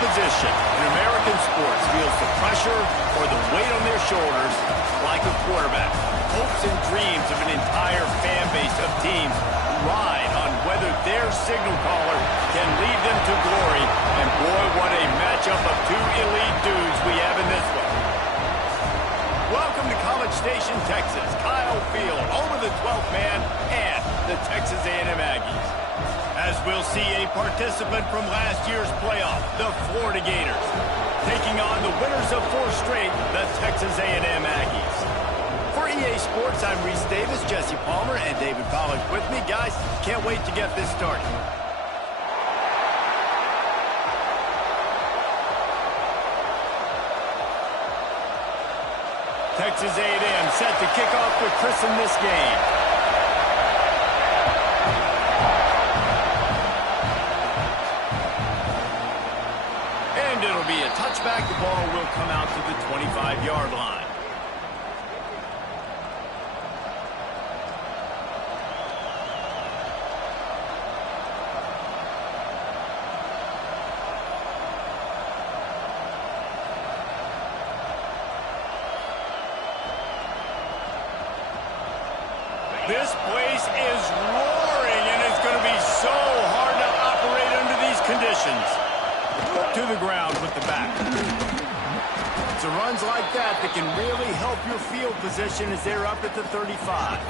position in American sports feels the pressure or the weight on their shoulders like a quarterback. Hopes and dreams of an entire fan base of teams ride on whether their signal caller can lead them to glory. And boy, what a matchup of two elite dudes we have in this one. Welcome to College Station, Texas. Kyle Field, home of the 12th man and the Texas A&M Aggies. As we'll see a participant from last year's playoff, the Florida Gators, taking on the winners of 4 straight, the Texas A&M Aggies. For EA Sports, I'm Reese Davis, Jesse Palmer, and David Pollack with me. Guys, can't wait to get this started. Texas A&M set to kick off with Chris in this game. And it'll be a touchback. The ball will come out to the 25-yard line. This place is roaring, and it's going to be so hard to operate under these conditions. To the ground with the back. It's runs like that that can really help your field position as they're up at the 35.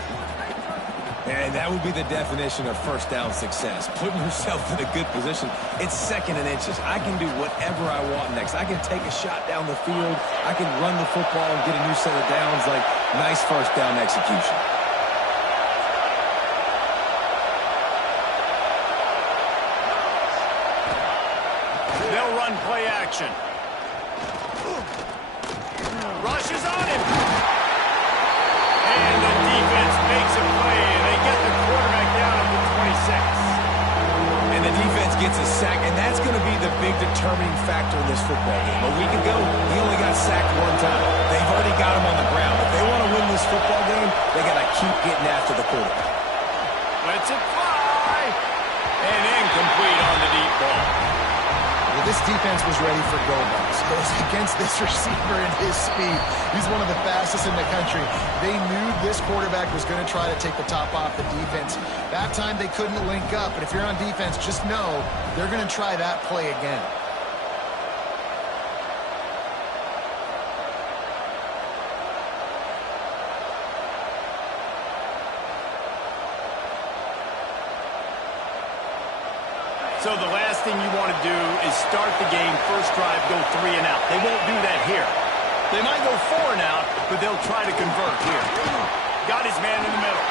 And that would be the definition of first down success. Putting yourself in a good position. It's 2nd and inches. I can do whatever I want next. I can take a shot down the field. I can run the football and get a new set of downs. Like, nice first down execution. They'll run play action. Rushes on him. And the defense makes a play, and they get the quarterback down at the 26. And the defense gets a sack, and that's going to be the big determining factor in this football game. A week ago, he only got sacked 1 time. They've already got him on the ground. If they want to win this football game, they got to keep getting after the quarterback. Let's it fly. And incomplete on the deep ball. Well, this defense was ready for go-balls. Against this receiver and his speed. He's one of the fastest in the country. They knew this quarterback was going to try to take the top off the defense. That time they couldn't link up, but if you're on defense, just know they're going to try that play again. So the last thing you want to do is start the game, first drive, go 3 and out. They won't do that here. They might go 4 and out, but they'll try to convert here. Got his man in the middle.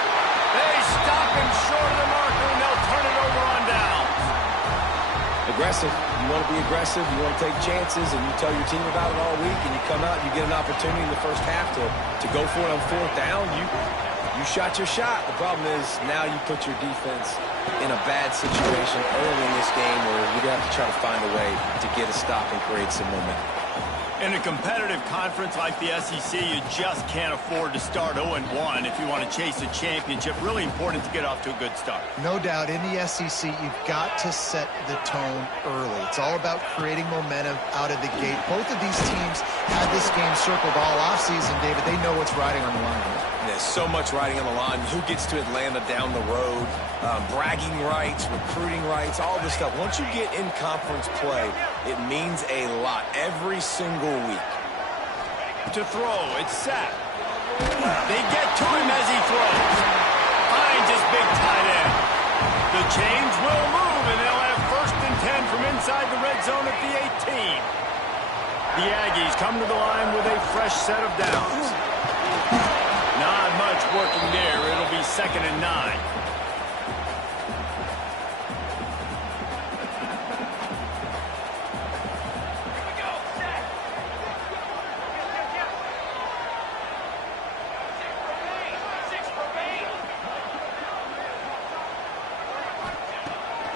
They stop him short of the marker, and they'll turn it over on downs. Aggressive. You want to be aggressive. You want to take chances, and you tell your team about it all week, and you come out and you get an opportunity in the first half to go for it on 4th down. You shot your shot. The problem is now you put your defense in a bad situation early in this game where you're going to have to try to find a way to get a stop and create some momentum. In a competitive conference like the SEC, you just can't afford to start 0-1 if you want to chase a championship. Really important to get off to a good start. No doubt, in the SEC, you've got to set the tone early. It's all about creating momentum out of the gate. Both of these teams had this game circled all offseason, David. They know what's riding on the line here. There's so much riding on the line. Who gets to Atlanta down the road? Bragging rights, recruiting rights, all this stuff. Once you get in conference play, it means a lot every single week. To throw, it's set. They get to him as he throws. Finds his big tight end. The chains will move, and they'll have 1st and 10 from inside the red zone at the 18. The Aggies come to the line with a fresh set of downs. Not much working there. It'll be 2nd and 9.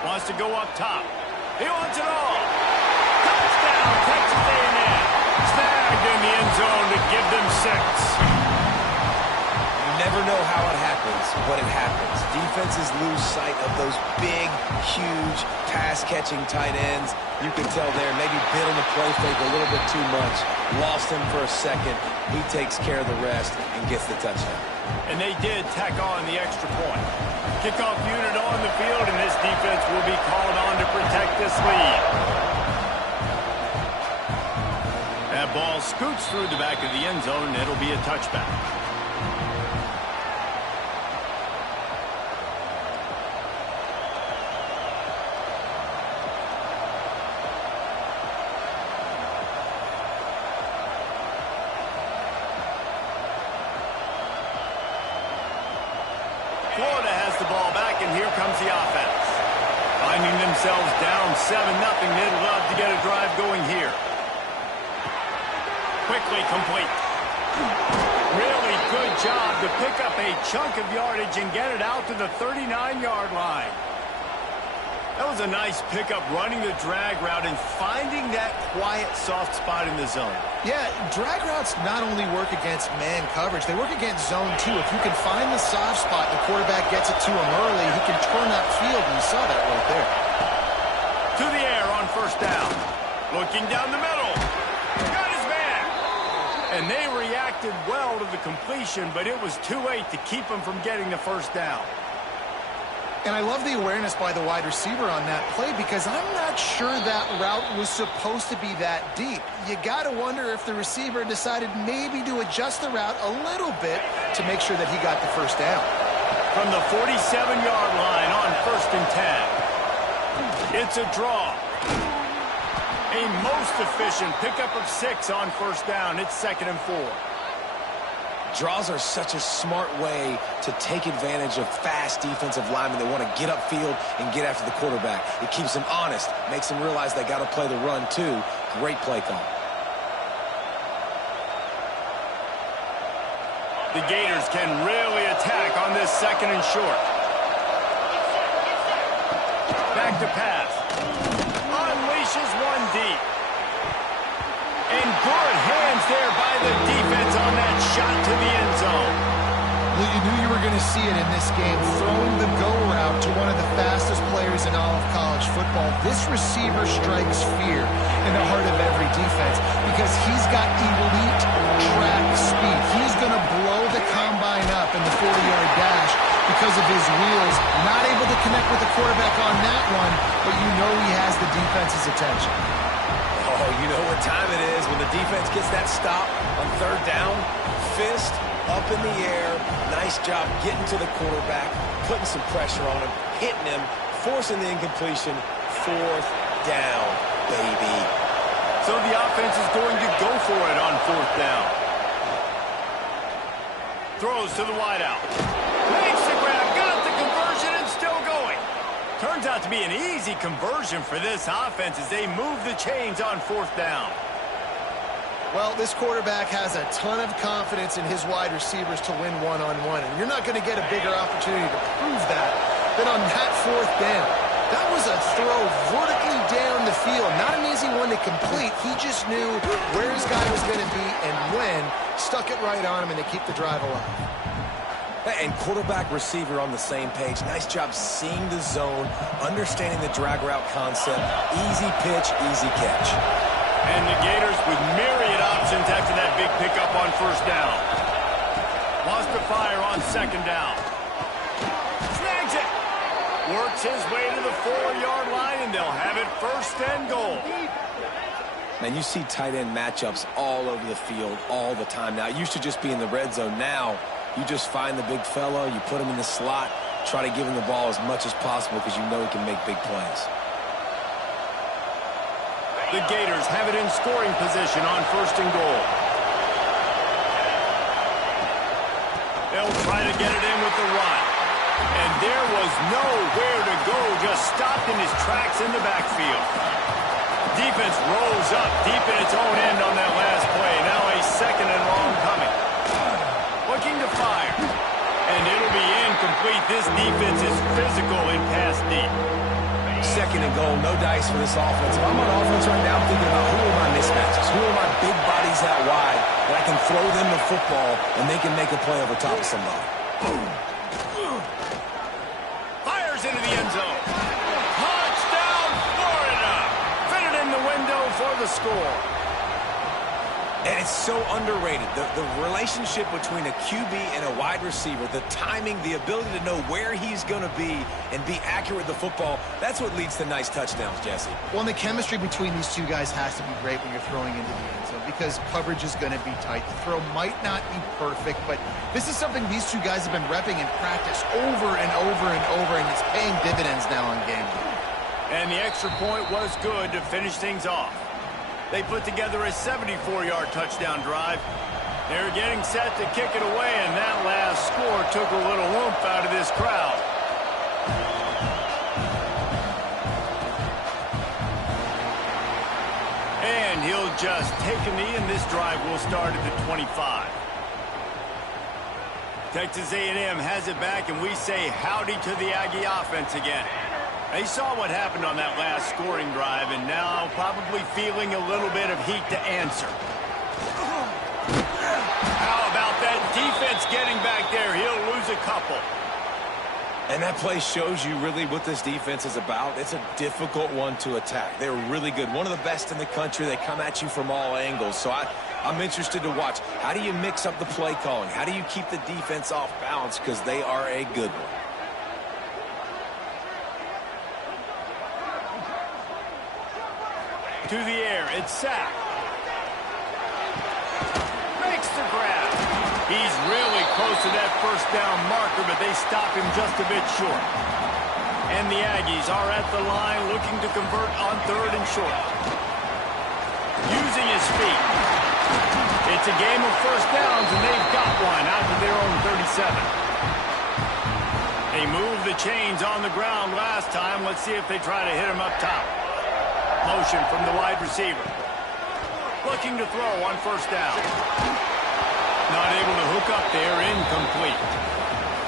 Wants to go up top. He wants it all. Touchdown, Texas A&M. Snagged in the end zone to give them 6. You never know how it happens, but it happens. Defenses lose sight of those big, huge pass-catching tight ends. You can tell there, maybe bit on the play fake a little bit too much. Lost him for a second. He takes care of the rest and gets the touchdown. And they did tack on the extra point. Kickoff unit on the field, and this defense will be called on to protect this lead. That ball scoots through the back of the end zone, and it'll be a touchback. Florida has the ball back, and here comes the offense. Finding themselves down 7-0, they'd love to get a drive going here. Quickly complete. Really good job to pick up a chunk of yardage and get it out to the 39-yard line. That was a nice pickup, running the drag route and finding that quiet, soft spot in the zone. Yeah, drag routes not only work against man coverage, they work against zone too. If you can find the soft spot, the quarterback gets it to him early, he can turn that field, and you saw that right there. To the air on first down. Looking down the middle. Got his man. And they reacted well to the completion, but it was too late to keep him from getting the first down. And I love the awareness by the wide receiver on that play, because I'm not sure that route was supposed to be that deep. You got to wonder if the receiver decided maybe to adjust the route a little bit to make sure that he got the first down. From the 47-yard line on 1st and 10. It's a draw. A most efficient pickup of 6 on first down. It's 2nd and 4. Draws are such a smart way to take advantage of fast defensive linemen that want to get upfield and get after the quarterback. It keeps them honest, makes them realize they got to play the run too. Great play call. The Gators can really attack on this 2nd and short. Back to pass. Unleashes one deep. And good hands there by the defense on that shot to the end zone. Well, you knew you were going to see it in this game, throwing the go route to one of the fastest players in all of college football. This receiver strikes fear in the heart of every defense because he's got elite track speed. He's going to blow the combine up in the 40-yard dash because of his wheels. Not able to connect with the quarterback on that one, but you know he has the defense's attention. Oh, you know what time it is when the defense gets that stop on 3rd down. Fist up in the air. Nice job getting to the quarterback, putting some pressure on him, hitting him, forcing the incompletion. 4th down, baby. So the offense is going to go for it on 4th down. Throws to the wideout. Makes the grab, got the conversion, and still going. Turns out to be an easy conversion for this offense as they move the chains on 4th down. Well, this quarterback has a ton of confidence in his wide receivers to win one-on-one, and you're not going to get a bigger opportunity to prove that than on that 4th down. That was a throw vertically down the field. Not an easy one to complete. He just knew where his guy was going to be and when. Stuck it right on him, and they keep the drive alive. And quarterback receiver on the same page. Nice job seeing the zone, understanding the drag route concept. Easy pitch, easy catch. And the Gators with myriad options after that big pickup on 1st down. Wants to fire on 2nd down. Snags it. Works his way to the 4-yard line, and they'll have it 1st and goal. Man, you see tight end matchups all over the field all the time now. It used to just be in the red zone. Now, you just find the big fella, you put him in the slot, try to give him the ball as much as possible because you know he can make big plays. The Gators have it in scoring position on 1st and goal. They'll try to get it in with the run. And there was nowhere to go, just stopped in his tracks in the backfield. Defense rolls up deep in its own end on that last play. Now a 2nd and long coming. Looking to fire. And it'll be incomplete. This defense is physical in pass deep. 2nd and goal, no dice for this offense. If I'm on offense right now, I'm thinking about who are my mismatches? Who are my big bodies out wide that I can throw them the football and they can make a play over top of somebody. Fires into the end zone. Touchdown, score. And it's so underrated. The relationship between a QB and a wide receiver, the timing, the ability to know where he's going to be and be accurate with the football, that's what leads to nice touchdowns, Jesse. Well, and the chemistry between these two guys has to be great when you're throwing into the end zone because coverage is going to be tight. The throw might not be perfect, but this is something these two guys have been repping in practice over and over and over, and it's paying dividends now on game day. And the extra point was good to finish things off. They put together a 74-yard touchdown drive. They're getting set to kick it away, and that last score took a little oomph out of this crowd. And he'll just take a knee, and this drive will start at the 25. Texas A&M has it back, and we say howdy to the Aggie offense again. They saw what happened on that last scoring drive, and now probably feeling a little bit of heat to answer. How about that defense getting back there? He'll lose a couple. And that play shows you really what this defense is about. It's a difficult one to attack. They're really good. One of the best in the country. They come at you from all angles. So I'm interested to watch. How do you mix up the play calling? How do you keep the defense off balance? Because they are a good one. To the air, it's sacked. Makes the grab. He's really close to that first down marker, but they stop him just a bit short. And the Aggies are at the line looking to convert on 3rd and short. Using his feet. It's a game of first downs, and they've got one out to their own 37. They moved the chains on the ground last time. Let's see if they try to hit him up top. Motion from the wide receiver. Looking to throw on first down. Not able to hook up there, incomplete.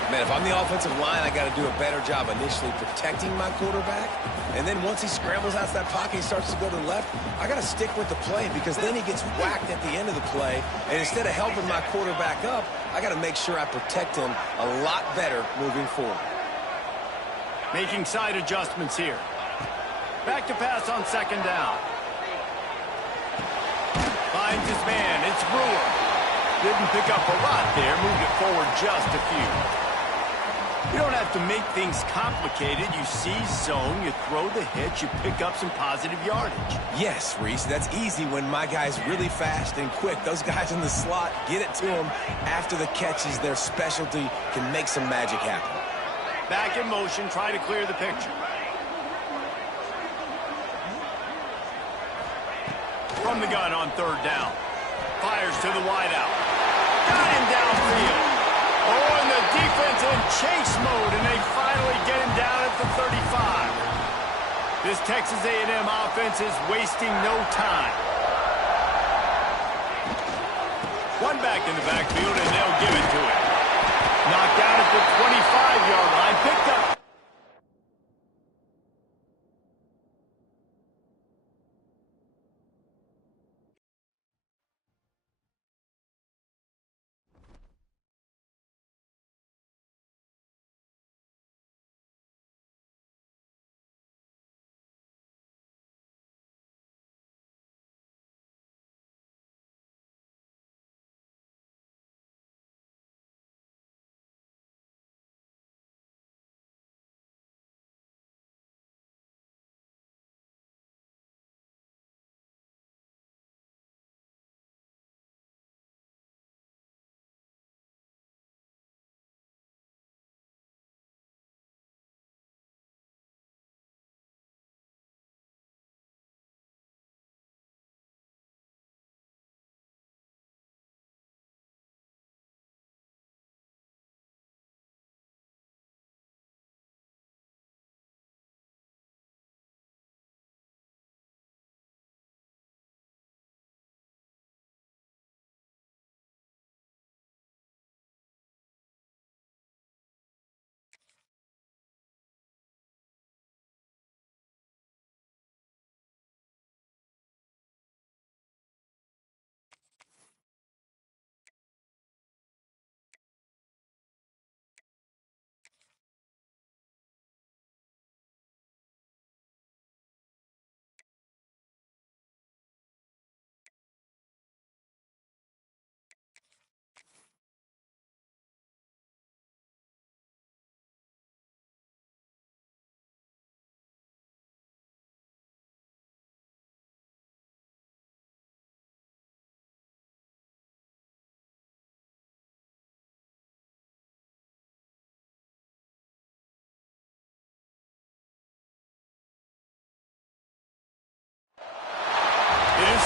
Man, if I'm the offensive line, I got to do a better job initially protecting my quarterback. And then once he scrambles out of that pocket, he starts to go to the left, I got to stick with the play because then he gets whacked at the end of the play. And instead of helping my quarterback up, I got to make sure I protect him a lot better moving forward. Making side adjustments here. Back to pass on 2nd down. Finds his man. It's Brewer. Didn't pick up a lot there. Moved it forward just a few. You don't have to make things complicated. You see zone, you throw the hitch, you pick up some positive yardage. Yes, Reese, that's easy when my guy's really fast and quick. Those guys in the slot, get it to them after the catch is their specialty, can make some magic happen. Back in motion, try to clear the picture. From the gun on 3rd down. Fires to the wideout. Got him downfield. Oh, and the defense in chase mode, and they finally get him down at the 35. This Texas A&M offense is wasting no time. One back in the backfield, and they'll give it to him. Knocked down at the 25-yard line. Picked up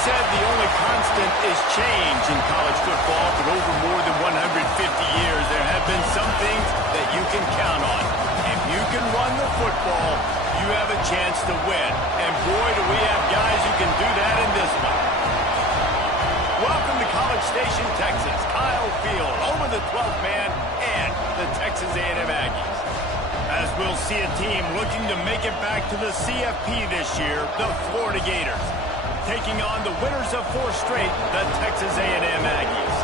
said the only constant is change in college football, but over more than 150 years, there have been some things that you can count on. If you can run the football, you have a chance to win. And boy, do we have guys who can do that in this one. Welcome to College Station, Texas. Kyle Field, home of the 12th man and the Texas A&M Aggies. As we'll see a team looking to make it back to the CFP this year, the Florida Gators, taking on the winners of 4 straight, the Texas A&M Aggies.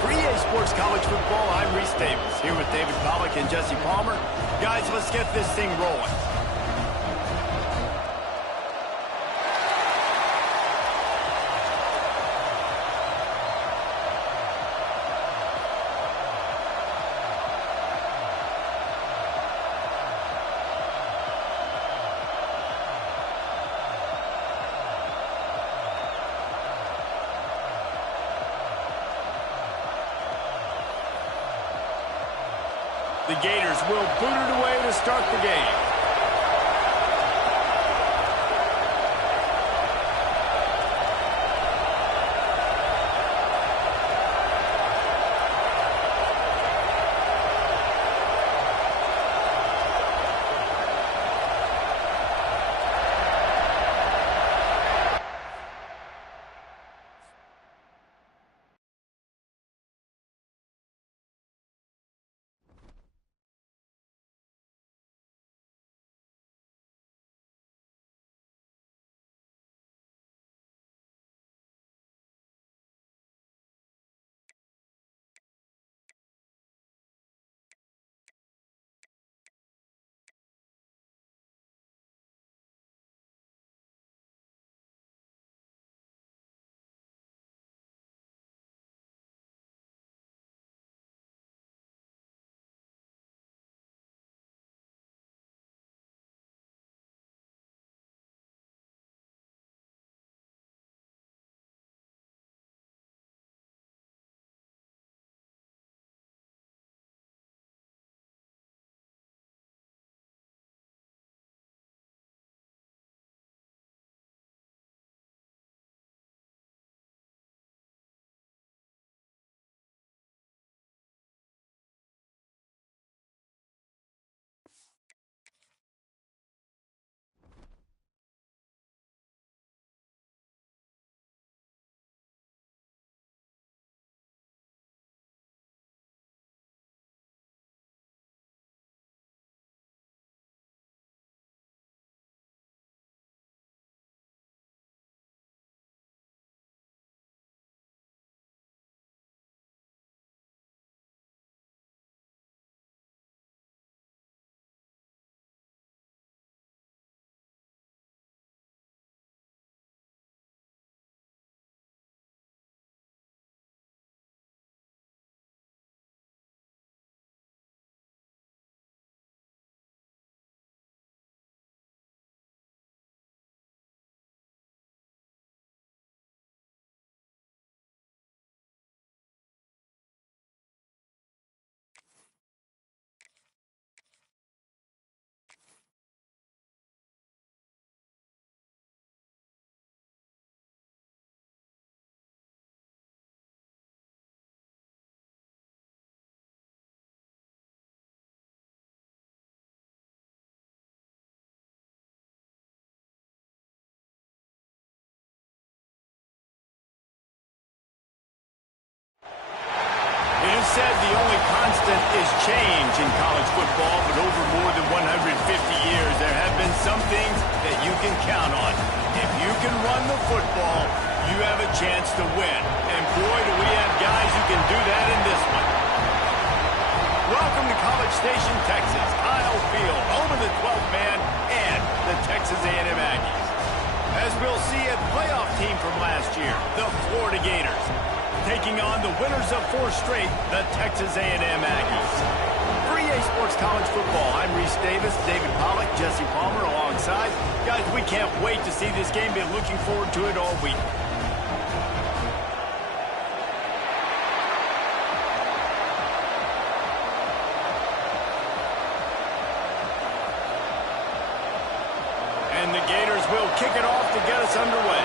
For EA Sports College Football, I'm Reese Davis, here with David Pollack and Jesse Palmer. Guys, let's get this thing rolling. The Gators will boot it away to start the game. It is said the only constant is change in college football, but over more than 150 years, there have been some things that you can count on. If you can run the football, you have a chance to win. And boy, do we have guys who can do that in this one. Welcome to College Station, Texas. Kyle Field, home of the 12th man and the Texas A&M Aggies. As we'll see a playoff team from last year, the Florida Gators, taking on the winners of 4 straight, the Texas A&M Aggies. For EA Sports College Football, I'm Reese Davis, David Pollack, Jesse Palmer alongside. Guys, we can't wait to see this game. Been looking forward to it all week. And the Gators will kick it off to get us underway.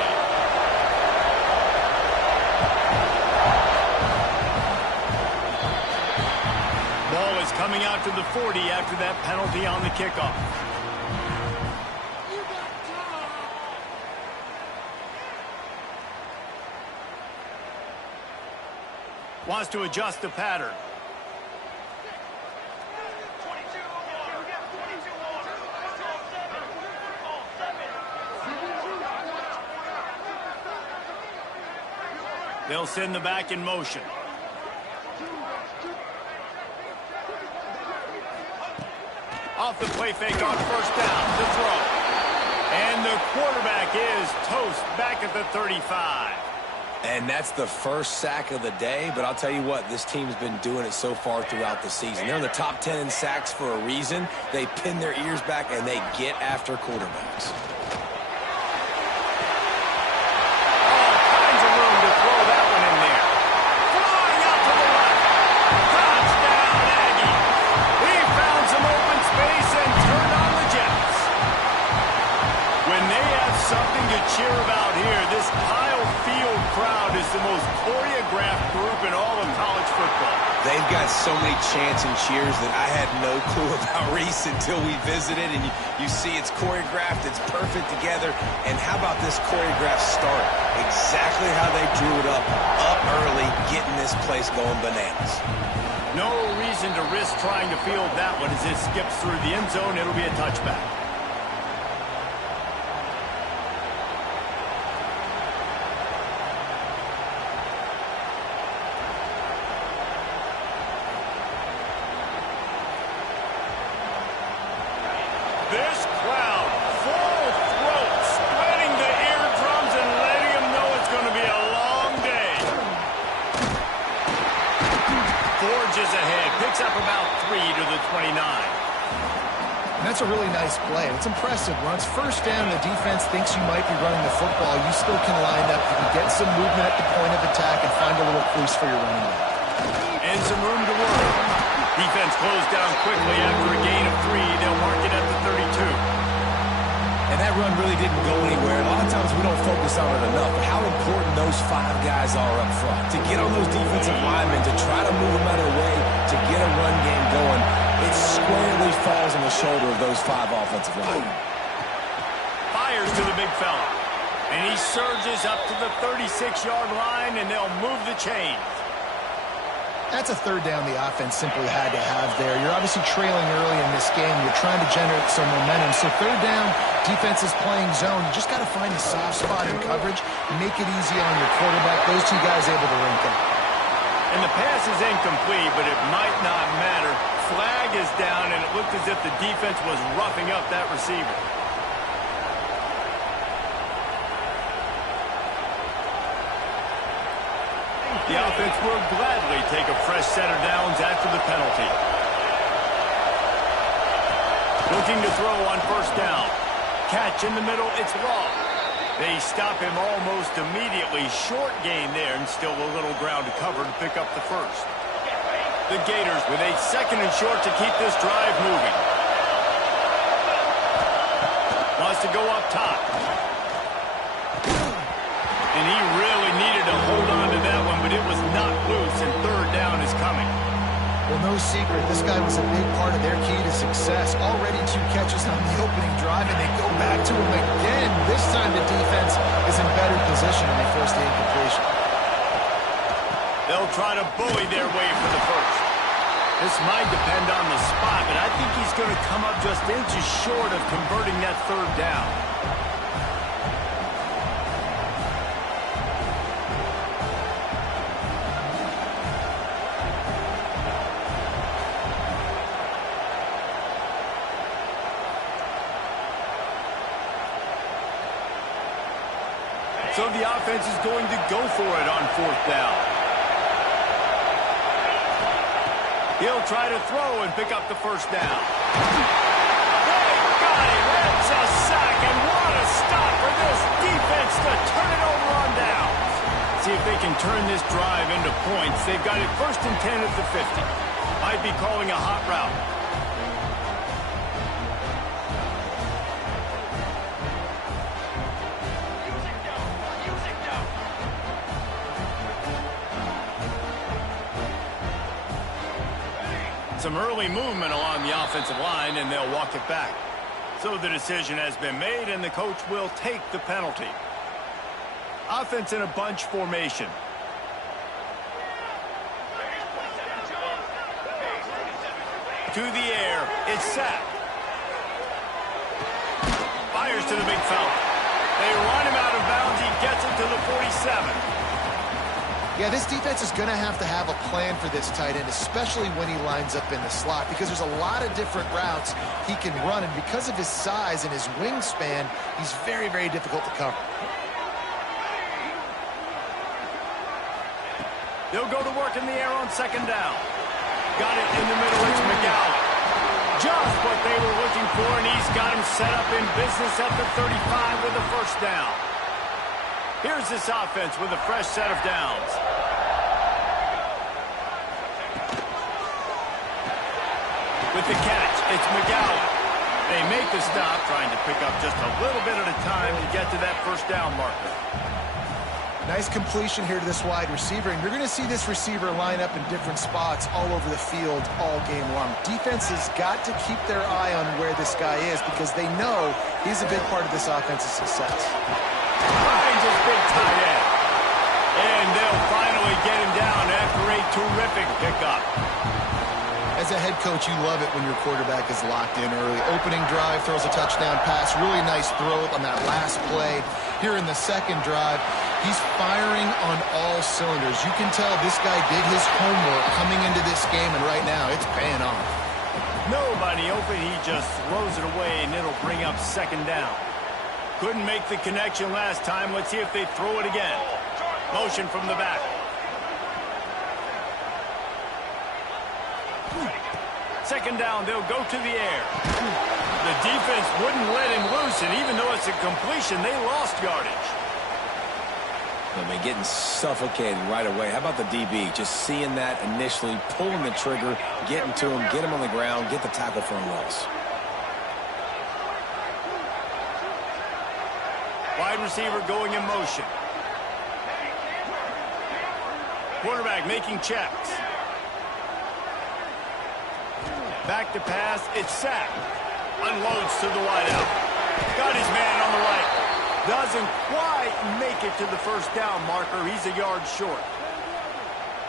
coming out to the 40 after that penalty on the kickoff. Wants to adjust the pattern. They'll send the back in motion. Off the play fake on first down to throw. And the quarterback is toast back at the 35. And that's the first sack of the day, but I'll tell you what, this team's been doing it so far throughout the season. They're in the top 10 in sacks for a reason. They pin their ears back, and they get after quarterbacks. All kinds of room to throw that one in there. Flying out to the left. Touchdown, Aggie. He found some open space and turned on the Jets. When they have something to cheer about here, this Kyle Field crowd is the most choreographed group in all of college football. They've got so many chants and cheers that I had no clue about Reese until we visited, and you see it's choreographed, it's perfect together. And how about this choreographed start? Exactly how they drew it up early, getting this place going bananas. No reason to risk trying to field that one as it skips through the end zone. It'll be a touchback. This crowd, full throat, spreading the eardrums and letting them know it's going to be a long day. Forges ahead, picks up about 3 to the 29. And that's a really nice play. It's impressive. When it's first down and the defense thinks you might be running the football, you still can line up. You can get some movement at the point of attack and find a little crease for your running back. And some room to work. Defense closed down quickly after a gain of 3. They'll mark it at the 32. And that run really didn't go anywhere. A lot of times we don't focus on it enough, but how important those 5 guys are up front. To get on those defensive linemen, to try to move them out of the way, to get a run game going, it squarely falls on the shoulder of those 5 offensive linemen. Fires to the big fella. And he surges up to the 36-yard line, and they'll move the chains. That's a third down the offense simply had to have there. You're obviously trailing early in this game. You're trying to generate some momentum. So third down, defense is playing zone. You just got to find a soft spot in coverage, make it easy on your quarterback. Those 2 guys able to link up. And the pass is incomplete, but it might not matter. Flag is down, and it looked as if the defense was roughing up that receiver. The offense will gladly take a fresh set of downs after the penalty. Looking to throw on first down. Catch in the middle, it's Law. They stop him almost immediately. Short gain there, and still a little ground to cover to pick up the first. The Gators with a 2nd and short to keep this drive moving. Wants to go up top. And he really needed to hold on to that one, but it was not loose, and third down is coming. Well, no secret, this guy was a big part of their key to success. Already 2 catches on the opening drive, and they go back to him again. This time the defense is in better position, and they force the incompletion. They'll try to bully their way for the first. This might depend on the spot, but I think he's going to come up just inches short of converting that third down. So the offense is going to go for it on fourth down. He'll try to throw and pick up the first down. They got it. That's a sack, and what a stop for this defense to turn it over on downs. See if they can turn this drive into points. They've got it 1st and 10 at the 50. Might be calling a hot route. some early movement along the offensive line, and they'll walk it back. So the decision has been made, and the coach will take the penalty. Offense in a bunch formation. To the air, it's sacked. Fires to the big fella. They run him out of bounds. He gets it to the 47. Yeah, this defense is going to have a plan for this tight end, especially when he lines up in the slot, because there's a lot of different routes he can run, and because of his size and his wingspan, he's very, very difficult to cover. They'll go to work in the air on second down. Got it in the middle. It's McGowan. Just what they were looking for, and he's got him set up in business at the 35 with a first down. Here's this offense with a fresh set of downs. With the catch, it's McGowan. They make the stop, trying to pick up just a little bit at a time to get to that first down marker. Nice completion here to this wide receiver, and you're going to see this receiver line up in different spots all over the field all game long. Defense has got to keep their eye on where this guy is because they know he's a big part of this offense's success. Finds his big tight end. And they'll finally get him down after a terrific pickup. As a head coach, you love it when your quarterback is locked in early. Opening drive, throws a touchdown pass. Really nice throw on that last play. Here in the second drive, he's firing on all cylinders. You can tell this guy did his homework coming into this game, and right now it's paying off. Nobody open. He just throws it away, and it'll bring up second down. Couldn't make the connection last time. Let's see if they throw it again. Motion from the back. Second down, they'll go to the air. The defense wouldn't let him loose, and even though it's a completion, they lost yardage. I mean, getting suffocated right away. How about the DB? Just seeing that initially, pulling the trigger, getting to him, get him on the ground, get the tackle for a loss. Wide receiver going in motion. Quarterback making checks. Back to pass, it's sacked. Unloads to the wideout. Got his man on the right. Doesn't quite make it to the first down marker. He's a yard short.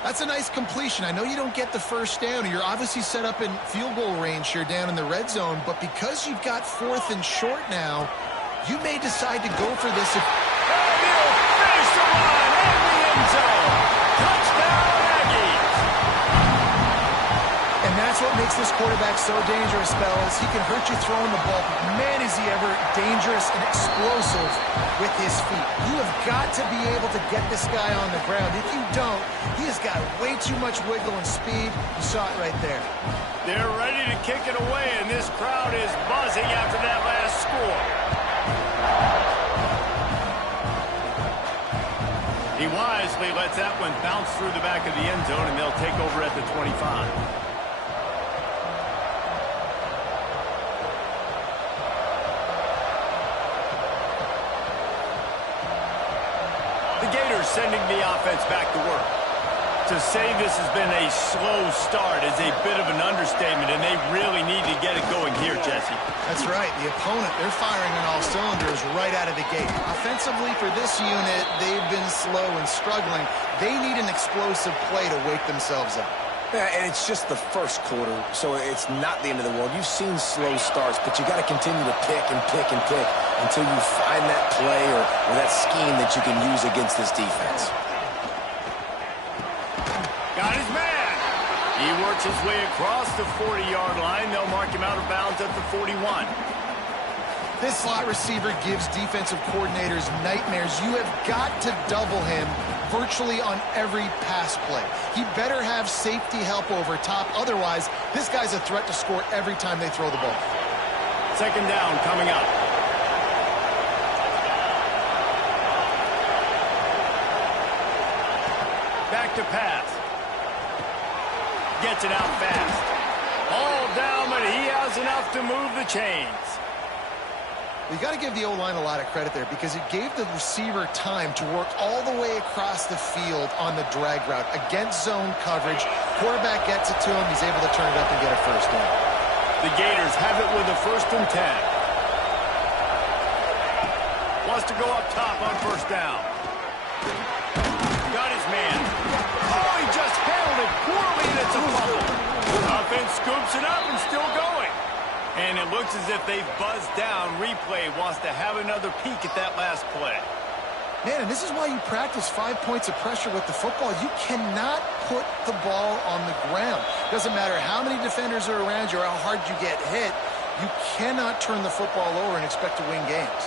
That's a nice completion. I know you don't get the first down. You're obviously set up in field goal range here down in the red zone, but because you've got 4th and short now, you may decide to go for this. And he'll finish the run in the end zone. Touchdown, Aggies. And that's what makes this quarterback so dangerous, fellas. He can hurt you throwing the ball, but man, is he ever dangerous and explosive with his feet. You have got to be able to get this guy on the ground. If you don't, he has got way too much wiggle and speed. You saw it right there. They're ready to kick it away, and this crowd is buzzing after that last score. He wisely lets that one bounce through the back of the end zone, and they'll take over at the 25. The Gators sending the offense back to work. To say this has been a slow start is a bit of an understatement, and they really need to get it going here, Jesse. That's right. The opponent, they're firing on all cylinders right out of the gate. Offensively for this unit, they've been slow and struggling. They need an explosive play to wake themselves up. Yeah, and it's just the first quarter, so it's not the end of the world. You've seen slow starts, but you got to continue to pick and pick and pick until you find that play or that scheme that you can use against this defense. Got his man. He works his way across the 40-yard line. They'll mark him out of bounds at the 41. This slot receiver gives defensive coordinators nightmares. You have got to double him virtually on every pass play. He better have safety help over top. Otherwise, this guy's a threat to score every time they throw the ball. Second down coming up. Back to pass. Gets it out fast. All down, but he has enough to move the chains. You got to give the O-line a lot of credit there because it gave the receiver time to work all the way across the field on the drag route against zone coverage. Quarterback gets it to him. He's able to turn it up and get a first down. The Gators have it with a 1st and 10. Wants to go up top on 1st down. Got his man. Oh, he just handled it poorly, and it's a fumble. Offense scoops it up and still going. And it looks as if they've buzzed down. Replay wants to have another peek at that last play. Man, and this is why you practice 5 points of pressure with the football. You cannot put the ball on the ground. Doesn't matter how many defenders are around you or how hard you get hit. You cannot turn the football over and expect to win games.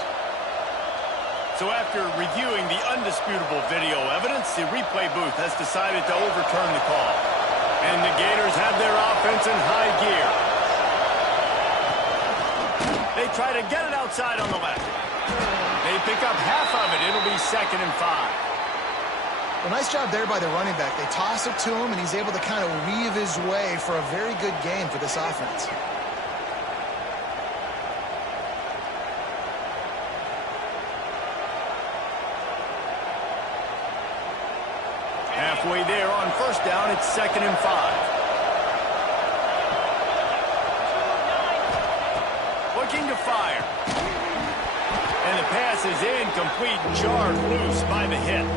So after reviewing the undisputable video evidence, the replay booth has decided to overturn the call. And the Gators have their offense in high gear. They try to get it outside on the left. They pick up half of it. It'll be 2nd and 5. Well, nice job there by the running back. They toss it to him, and he's able to kind of weave his way for a very good game for this offense. Halfway there on 1st down, it's 2nd and 5. Looking to fire. And the pass is incomplete, jarred loose by the hit.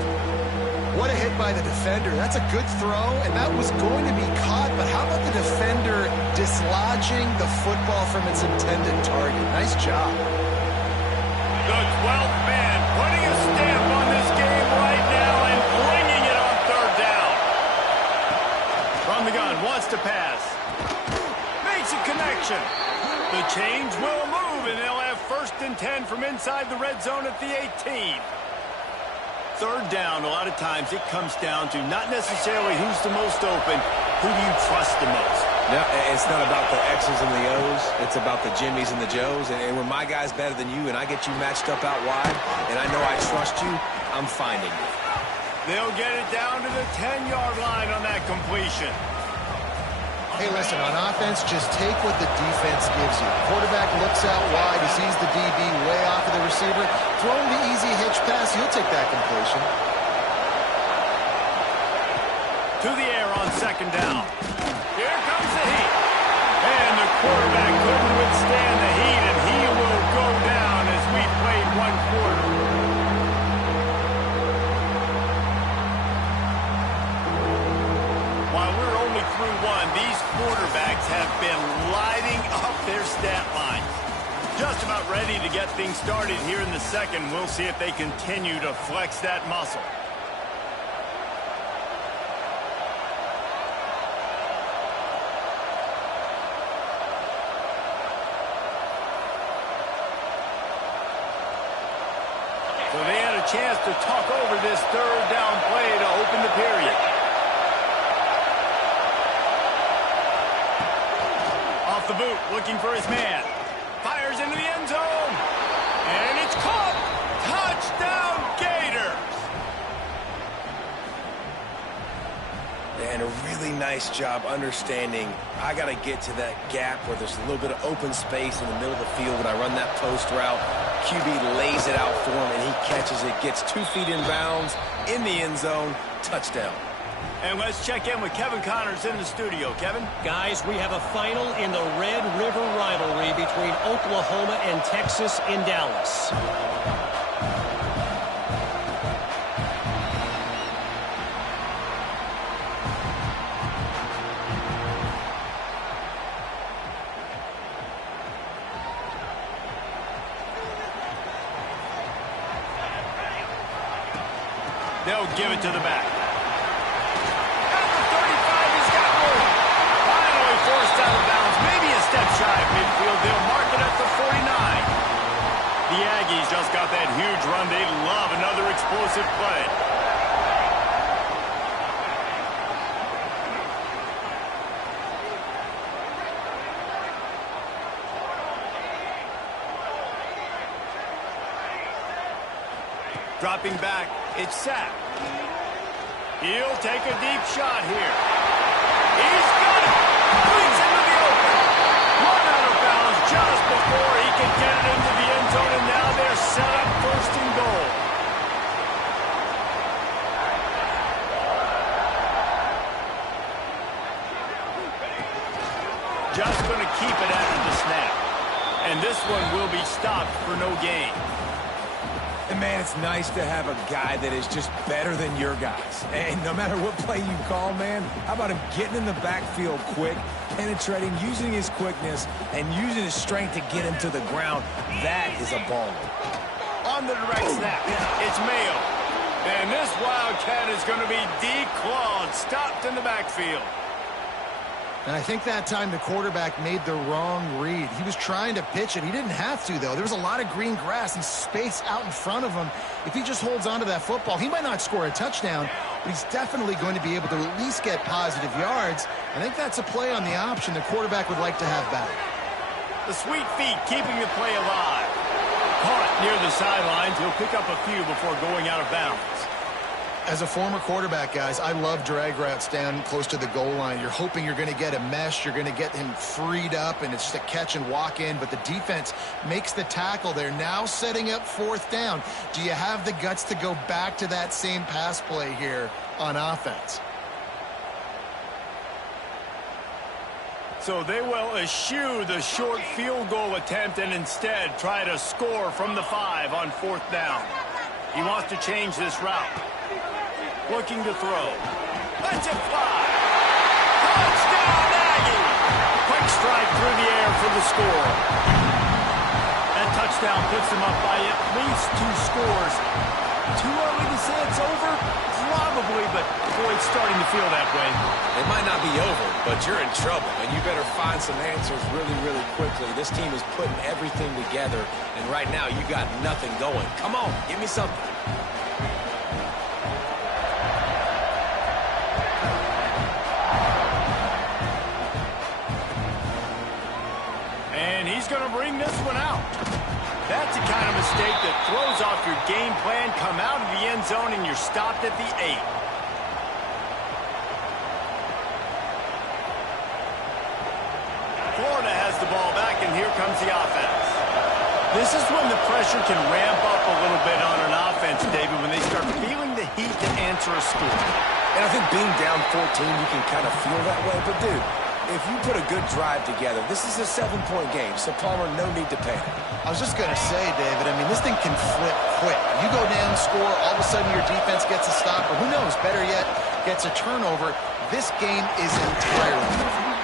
What a hit by the defender. That's a good throw, and that was going to be caught, but how about the defender dislodging the football from its intended target? Nice job. The 12th man putting a stamp on this game right now and bringing it on 3rd down. From the gun, wants to pass. Makes a connection. The change will move, and they'll have 1st and 10 from inside the red zone at the 18. 3rd down, a lot of times it comes down to not necessarily who's the most open, who do you trust the most? No, it's not about the X's and the O's. It's about the Jimmies and the Joes. And when my guy's better than you and I get you matched up out wide, and I know I trust you, I'm finding you. They'll get it down to the 10-yard line on that completion. Hey, listen, on offense, just take what the defense gives you. Quarterback looks out wide. He sees the DB way off of the receiver. Throw him the easy hitch pass. He'll take that completion. To the air on 2nd down. Here comes the heat. And the quarterback couldn't withstand the heat, and he will go down as we played 1 quarter. While we're only through 1, these quarterbacks have been lighting up their stat line. Just about ready to get things started here in the 2nd. We'll see if they continue to flex that muscle. So they had a chance to talk over this 3rd down play to open the period. Off the boot, looking for his man. Fires into the end zone. And it's caught. Touchdown, Gators. And a really nice job understanding I got to get to that gap where there's a little bit of open space in the middle of the field when I run that post route. QB lays it out for him, and he catches it, gets 2 feet in bounds, in the end zone, touchdown. And let's check in with Kevin Connors in the studio. Kevin? Guys, we have a final in the Red River rivalry between Oklahoma and Texas in Dallas. They'll give it to the back. At the 35, he's got room. Finally forced out of bounds. Maybe a step shy of midfield. They'll mark it at the 49. The Aggies just got that huge run. They love another explosive play. Dropping back, it's sacked. He'll take a deep shot here. He's got it! Brings into the open. Run out of bounds just before he can get it into the end zone, and now they're set up 1st and goal. just going to keep it after the snap. And this one will be stopped for no gain. And, man, it's nice to have a guy that is just better than your guys. And no matter what play you call, man, how about him getting in the backfield quick, penetrating, using his quickness, and using his strength to get him to the ground? That is a baller. On the direct snap, it's Mayo. And this Wildcat is going to be declawed, stopped in the backfield. And I think that time the quarterback made the wrong read. He was trying to pitch it. He didn't have to, though. There was a lot of green grass and space out in front of him. If he just holds on to that football, he might not score a touchdown, but he's definitely going to be able to at least get positive yards. I think that's a play on the option the quarterback would like to have back. The sweet feet keeping the play alive. Caught near the sidelines. He'll pick up a few before going out of bounds. As a former quarterback, guys, I love drag routes down close to the goal line. You're hoping you're going to get a mesh. You're going to get him freed up, and it's just a catch and walk in. But the defense makes the tackle. They're now setting up fourth down. Do you have the guts to go back to that same pass play here on offense? So they will eschew the short field goal attempt and instead try to score from the 5 on fourth down. He wants to change this route. Looking to throw. Let's it fly. Touchdown, Aggie! Quick strike through the air for the score. That touchdown puts them up by at least 2 scores. Too early to say it's over? Probably, but boy, it's starting to feel that way. It might not be over, but you're in trouble, and you better find some answers really, really quickly. This team is putting everything together, and right now you got nothing going. Come on, give me something. And he's going to bring this one out. That's the kind of mistake that throws off your game plan. Come out of the end zone and you're stopped at the 8. Florida has the ball back, and here comes the offense. This is when the pressure can ramp up a little bit on an offense, David, when they start feeling the heat to answer a score. And I think being down 14, you can kind of feel that way. But, dude, if you put a good drive together, this is a 7-point game, so Palmer, no need to panic. I was just going to say, David, I mean, this thing can flip quick. You go down, score, all of a sudden your defense gets a stop, or who knows, better yet, gets a turnover. This game is entirely different.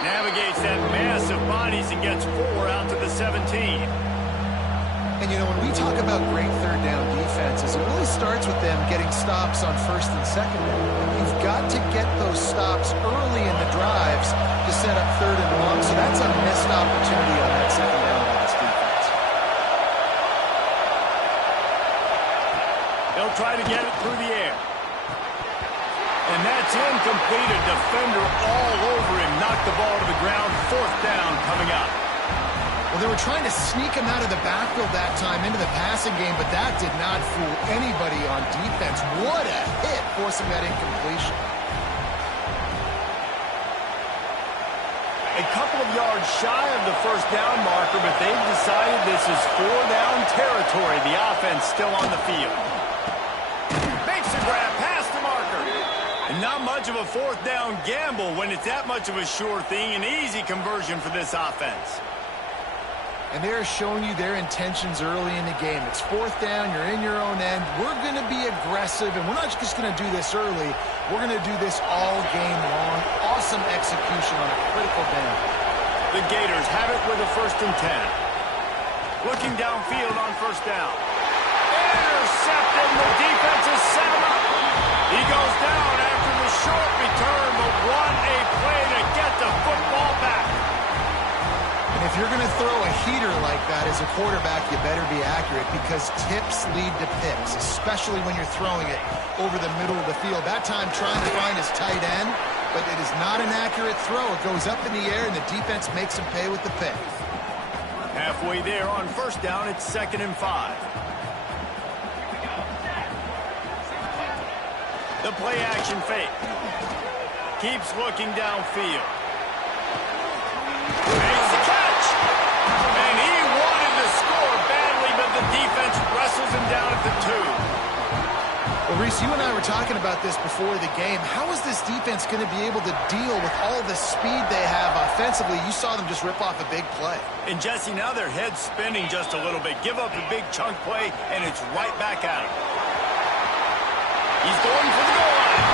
Navigates that mass of bodies and gets 4 out to the 17. And, you know, when we talk about great third down defenses, it really starts with them getting stops on first and second down. You've got to get those stops early in the drives to set up third and long, so that's a missed opportunity on that second down by this defense. They'll try to get it through the air. And that's incomplete. A defender all over him. Knocked the ball to the ground. Fourth down coming up. Well, they were trying to sneak him out of the backfield that time into the passing game, but that did not fool anybody on defense. What a hit, forcing that incompletion. A couple of yards shy of the first down marker, but they've decided this is 4-down territory. The offense still on the field. Makes a grab past the marker. And not much of a fourth down gamble when it's that much of a sure thing. An easy conversion for this offense. And they're showing you their intentions early in the game. It's fourth down, you're in your own end. We're going to be aggressive, and we're not just going to do this early. We're going to do this all game long. Awesome execution on a critical down. The Gators have it with a 1st and 10. Looking downfield on first down. Intercepted, the defense is set him up. He goes down after the short return, but what a play to get the football back. And if you're going to throw a heater like that as a quarterback, you better be accurate because tips lead to picks, especially when you're throwing it over the middle of the field. That time trying to find his tight end, but it is not an accurate throw. It goes up in the air, and the defense makes him pay with the pick. Halfway there on first down, it's 2nd and 5. The play action fake. Keeps looking downfield. Makes the catch. And he wanted to score badly, but the defense wrestles him down at the 2. Well, Reese, you and I were talking about this before the game. How is this defense going to be able to deal with all the speed they have offensively? You saw them just rip off a big play. And Jesse, now their head's spinning just a little bit. Give up a big chunk play, and it's right back at him. He's going for the goal line.